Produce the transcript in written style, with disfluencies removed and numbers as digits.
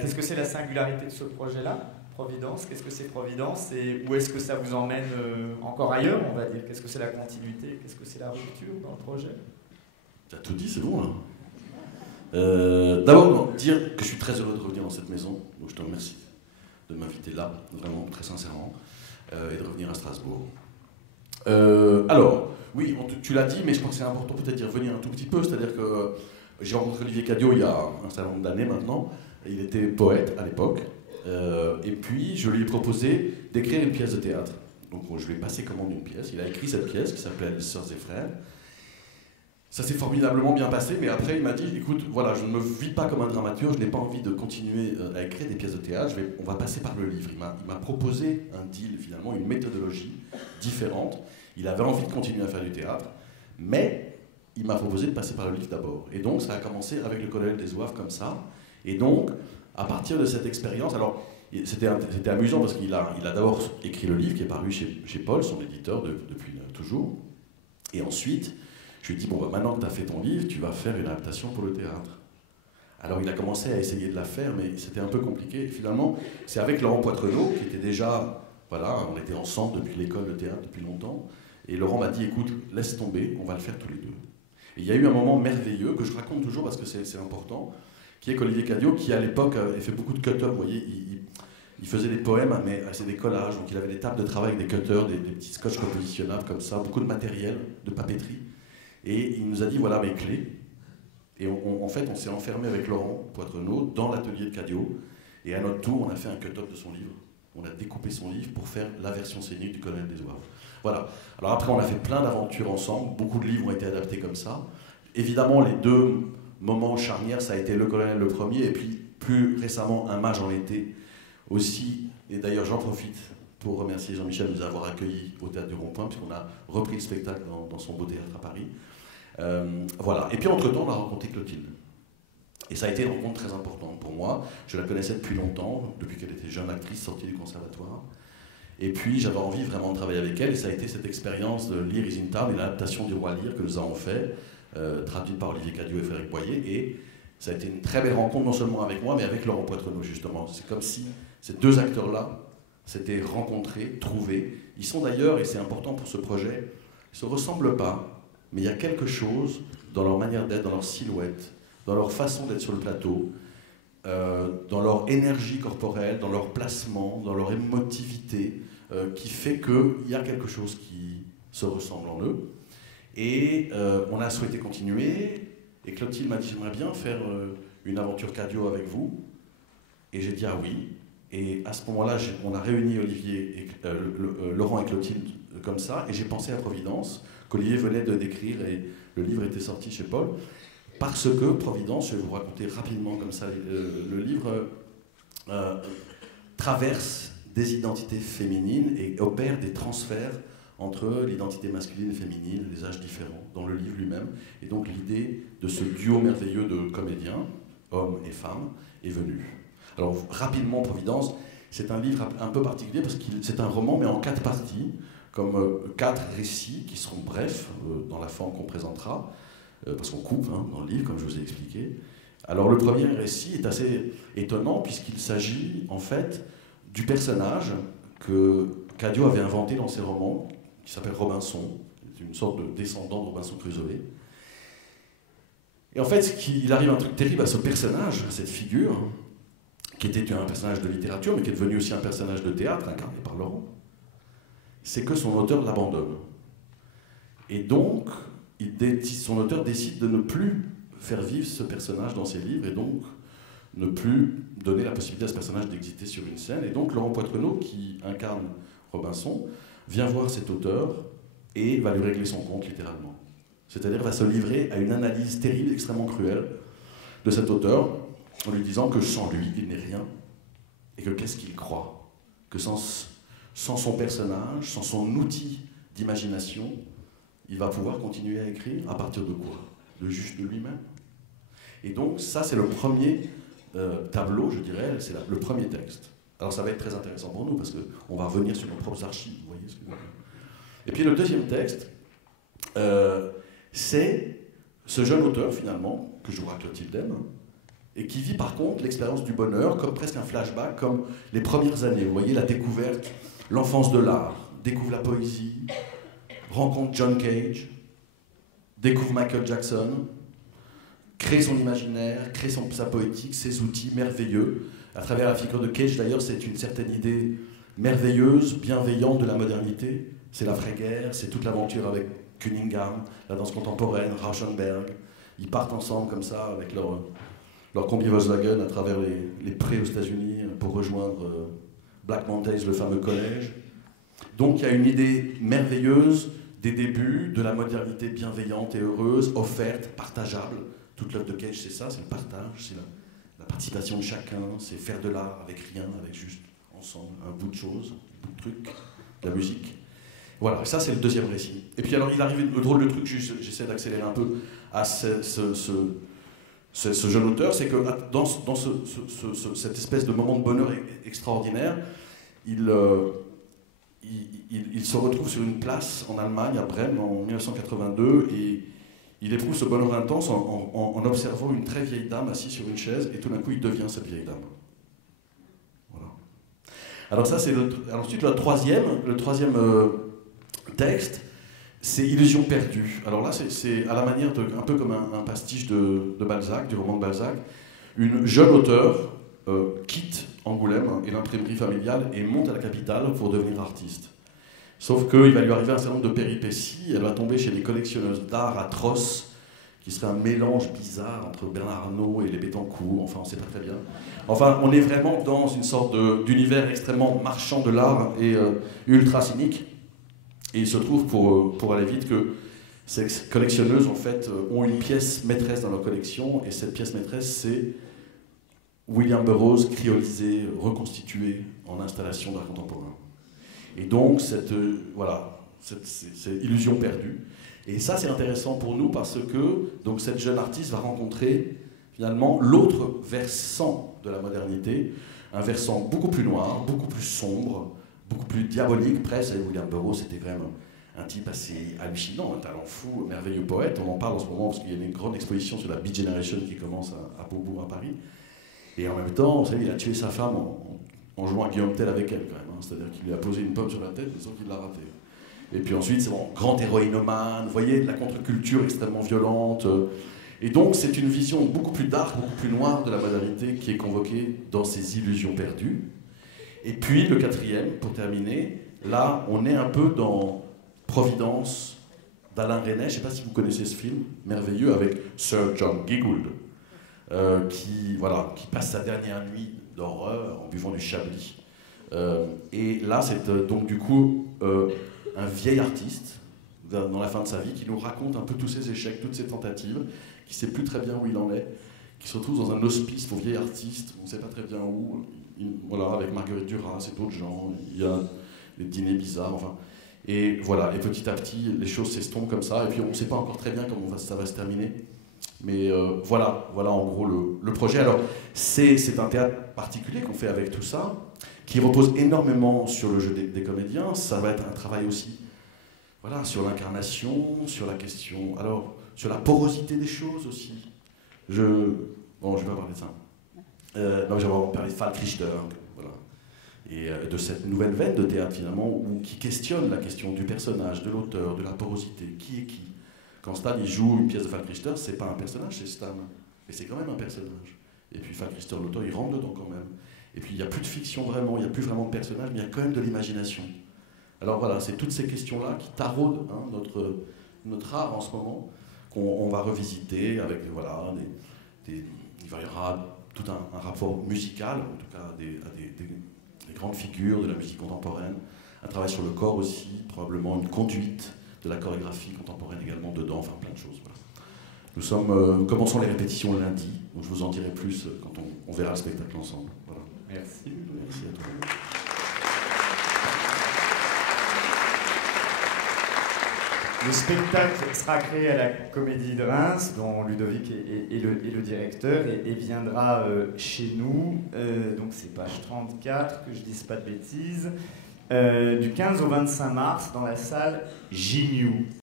Qu'est-ce que c'est la singularité de ce projet-là, Providence? Qu'est-ce que c'est Providence? Et où est-ce que ça vous emmène encore ailleurs, on va dire? Qu'est-ce que c'est la continuité? Qu'est-ce que c'est la rupture dans le projet? T'as tout dit, c'est bon, là. D'abord, dire que je suis très heureux de revenir dans cette maison, donc je te remercie de m'inviter là, vraiment, très sincèrement, et de revenir à Strasbourg. Alors, oui, tu l'as dit, mais je pense que c'est important peut-être d'y revenir un tout petit peu, c'est-à-dire que j'ai rencontré Olivier Cadiot il y a un certain nombre d'années maintenant, il était poète à l'époque, et puis je lui ai proposé d'écrire une pièce de théâtre. Donc je lui ai passé commande d'une pièce, il a écrit cette pièce qui s'appelait Les Sœurs et Frères. Ça s'est formidablement bien passé, mais après il m'a dit, écoute, voilà, je ne me vis pas comme un dramaturge, je n'ai pas envie de continuer à écrire des pièces de théâtre, on va passer par le livre. Il m'a proposé un deal, finalement, une méthodologie différente. Il avait envie de continuer à faire du théâtre, mais il m'a proposé de passer par le livre d'abord. Et donc ça a commencé avec le Colonel des Zouaves comme ça. Et donc, à partir de cette expérience, alors c'était amusant parce qu'il a d'abord écrit le livre qui est paru chez Paul, son éditeur depuis toujours. Et ensuite, je lui ai dit, bon, bah, maintenant que tu as fait ton livre, tu vas faire une adaptation pour le théâtre. Alors il a commencé à essayer de la faire, mais c'était un peu compliqué. Et finalement, c'est avec Laurent Poitrenaud, qui était déjà, voilà, on était ensemble depuis l'école de théâtre depuis longtemps. Et Laurent m'a dit, écoute, laisse tomber, on va le faire tous les deux. Et il y a eu un moment merveilleux, que je raconte toujours parce que c'est important, qui est qu'Olivier Cadiot, qui à l'époque avait fait beaucoup de cutters, vous voyez, il faisait des poèmes, mais c'est des collages, donc il avait des tables de travail avec des cutters, des petits scotch repositionnables comme ça, beaucoup de matériel, de papeterie. Et il nous a dit, voilà mes clés. Et en fait, on s'est enfermé avec Laurent Poitrenaud dans l'atelier de Cadiot. Et à notre tour, on a fait un cut-up de son livre. On a découpé son livre pour faire la version scénique du Colonel des Zouaves. Voilà. Alors après, on a fait plein d'aventures ensemble. Beaucoup de livres ont été adaptés comme ça. Évidemment, les deux moments charnières, ça a été Le Colonel le premier, et puis plus récemment, Un mage en été aussi. Et d'ailleurs, j'en profite pour remercier Jean-Michel de nous avoir accueillis au Théâtre du Rond-Point, puisqu'on a repris le spectacle dans son beau théâtre à Paris. Voilà. Et puis entre-temps, on a rencontré Clotilde. Et ça a été une rencontre très importante pour moi. Je la connaissais depuis longtemps, depuis qu'elle était jeune actrice sortie du conservatoire. Et puis j'avais envie vraiment de travailler avec elle, et ça a été cette expérience de Lear is in Town et l'adaptation du Roi Lear que nous avons fait, traduite par Olivier Cadiot et Frédéric Boyer. Et ça a été une très belle rencontre, non seulement avec moi, mais avec Laurent Poitrenaud, justement. C'est comme si ces deux acteurs-là s'étaient rencontrés, trouvés. Ils sont d'ailleurs, et c'est important pour ce projet, ils ne se ressemblent pas, mais il y a quelque chose dans leur manière d'être, dans leur silhouette, dans leur façon d'être sur le plateau, dans leur énergie corporelle, dans leur placement, dans leur émotivité, qui fait qu'il y a quelque chose qui se ressemble en eux. Et on a souhaité continuer, et Clotilde m'a dit, j'aimerais bien faire une aventure Cadiot avec vous. Et j'ai dit, ah oui. Et à ce moment-là, on a réuni Olivier Laurent et Clotilde comme ça, et j'ai pensé à Providence, qu'Olivier venait de décrire, et le livre était sorti chez Paul, parce que Providence, je vais vous raconter rapidement comme ça, le livre traverse des identités féminines et opère des transferts entre l'identité masculine et féminine, les âges différents, dans le livre lui-même. Et donc l'idée de ce duo merveilleux de comédiens, hommes et femmes, est venue. Alors rapidement, Providence, c'est un livre un peu particulier parce que c'est un roman, mais en 4 parties, comme 4 récits qui seront brefs, dans la forme qu'on présentera, parce qu'on coupe dans le livre, comme je vous ai expliqué. Alors le premier récit est assez étonnant, puisqu'il s'agit en fait du personnage que Cadiot avait inventé dans ses romans, qui s'appelle Robinson, c'est une sorte de descendant de Robinson Crusoe. Et en fait, il arrive un truc terrible à ce personnage, à cette figure, qui était un personnage de littérature, mais qui est devenu aussi un personnage de théâtre, incarné par Laurent, c'est que son auteur l'abandonne. Et donc, son auteur décide de ne plus faire vivre ce personnage dans ses livres, et donc ne plus donner la possibilité à ce personnage d'exister sur une scène. Et donc Laurent Poitrenaud, qui incarne Robinson, vient voir cet auteur et va lui régler son compte littéralement. C'est-à-dire va se livrer à une analyse terrible, extrêmement cruelle de cet auteur, en lui disant que sans lui, il n'est rien, et que qu'est-ce qu'il croit, que sans son personnage, sans son outil d'imagination, il va pouvoir continuer à écrire à partir de quoi? De juste de lui-même. Et donc ça, c'est le premier tableau, je dirais, c'est le premier texte. Alors ça va être très intéressant pour nous, parce qu'on va revenir sur nos propres archives, vous voyez ce que je veux dire. Et puis le deuxième texte, c'est ce jeune auteur, finalement, que jouera Clotilde, et qui vit par contre l'expérience du bonheur comme presque un flashback, comme les premières années. Vous voyez la découverte, l'enfance de l'art, découvre la poésie, rencontre John Cage, découvre Michael Jackson, crée son imaginaire, crée sa poétique, ses outils merveilleux. À travers la figure de Cage, d'ailleurs, c'est une certaine idée merveilleuse, bienveillante de la modernité. C'est l'après-guerre, c'est toute l'aventure avec Cunningham, la danse contemporaine, Rauschenberg. Ils partent ensemble comme ça avec leur combi Volkswagen à travers les prés aux États-Unis pour rejoindre Black Mountains, le fameux collège. Donc il y a une idée merveilleuse des débuts de la modernité bienveillante et heureuse, offerte, partageable. Toute l'œuvre de Cage, c'est ça, c'est le partage, c'est la participation de chacun, c'est faire de l'art avec rien, avec juste ensemble, un bout de chose, un bout de truc, de la musique. Voilà, ça c'est le deuxième récit. Et puis alors il arrive le drôle de truc, j'essaie d'accélérer un peu, à ce jeune auteur, c'est que dans cette espèce de moment de bonheur extraordinaire, il se retrouve sur une place en Allemagne, à Brême, en 1982, et il éprouve ce bonheur intense en observant une très vieille dame assise sur une chaise, et tout d'un coup il devient cette vieille dame. Voilà. Alors ça c'est ensuite le troisième texte, c'est Illusion perdue. Alors là, c'est à la manière un peu comme un pastiche de Balzac, du roman de Balzac. Une jeune auteure quitte Angoulême et l'imprimerie familiale et monte à la capitale pour devenir artiste. Sauf qu'il va lui arriver un certain nombre de péripéties. Elle va tomber chez des collectionneuses d'art atroces, qui serait un mélange bizarre entre Bernard Arnault et les Bettencourt. Enfin, on ne sait pas très bien. Enfin, on est vraiment dans une sorte d'univers extrêmement marchand de l'art et ultra cynique. Et il se trouve, pour aller vite, que ces collectionneuses, en fait, ont une pièce maîtresse dans leur collection, et cette pièce maîtresse, c'est William Burroughs créolisé, reconstitué en installation d'art contemporain. Et donc, cette illusion perdue. Et ça, c'est intéressant pour nous, parce que donc, cette jeune artiste va rencontrer, finalement, l'autre versant de la modernité, un versant beaucoup plus noir, beaucoup plus sombre, beaucoup plus diabolique, presque. William Burroughs, c'était quand même un type assez hallucinant, un talent fou, un merveilleux poète. On en parle en ce moment parce qu'il y a une grande exposition sur la Beat Generation qui commence à Beaubourg, à Paris. Et en même temps, vous savez, il a tué sa femme en jouant à Guillaume Tell avec elle, quand même. Hein. C'est-à-dire qu'il lui a posé une pomme sur la tête, mais sans qu'il l'a raté. Et puis ensuite, c'est bon, grand héroïnomane, vous voyez, de la contre-culture extrêmement violente. Et donc, c'est une vision beaucoup plus dark, beaucoup plus noire de la modernité qui est convoquée dans ces illusions perdues. Et puis, le quatrième, pour terminer, là, on est un peu dans Providence d'Alain Resnais. Je ne sais pas si vous connaissez ce film merveilleux avec Sir John Gielgud, qui passe sa dernière nuit d'horreur en buvant du chablis. Et là, c'est donc du coup un vieil artiste dans la fin de sa vie qui nous raconte un peu tous ses échecs, toutes ses tentatives, qui ne sait plus très bien où il en est, qui se retrouve dans un hospice pour vieil artiste, on ne sait pas très bien où. Voilà, avec Marguerite Duras et d'autres gens, il y a des dîners bizarres, enfin. Et voilà, et petit à petit, les choses s'estompent comme ça, et puis on ne sait pas encore très bien comment ça va se terminer. Mais voilà en gros le projet. Alors, c'est un théâtre particulier qu'on fait avec tout ça, qui repose énormément sur le jeu des comédiens. Ça va être un travail aussi, voilà, sur l'incarnation, sur la question, alors, sur la porosité des choses aussi. Je vais pas parler de ça. Non, j'avais parlé de Falk Richter, voilà. Et de cette nouvelle veine de théâtre finalement, qui questionne la question du personnage, de l'auteur, de la porosité, qui est qui. Quand Stan il joue une pièce de Falk Richter, c'est pas un personnage, c'est Stan, mais c'est quand même un personnage. Et puis Falk Richter, l'auteur, il rentre dedans quand même. Et puis il n'y a plus de fiction vraiment, il n'y a plus vraiment de personnage, mais il y a quand même de l'imagination. Alors voilà, c'est toutes ces questions-là qui taraudent notre art en ce moment, qu'on va revisiter avec voilà, il y aura tout un rapport musical, en tout cas à des grandes figures de la musique contemporaine, un travail sur le corps aussi, probablement une conduite de la chorégraphie contemporaine également dedans, enfin plein de choses. Voilà. Nous commençons les répétitions lundi, donc je vous en dirai plus quand on verra le spectacle ensemble. Voilà. Merci. Merci à toi. Le spectacle sera créé à la Comédie de Reims, dont Ludovic est le directeur, et viendra chez nous, donc c'est page 34, que je ne dise pas de bêtises, du 15 au 25 mars dans la salle Gignoux.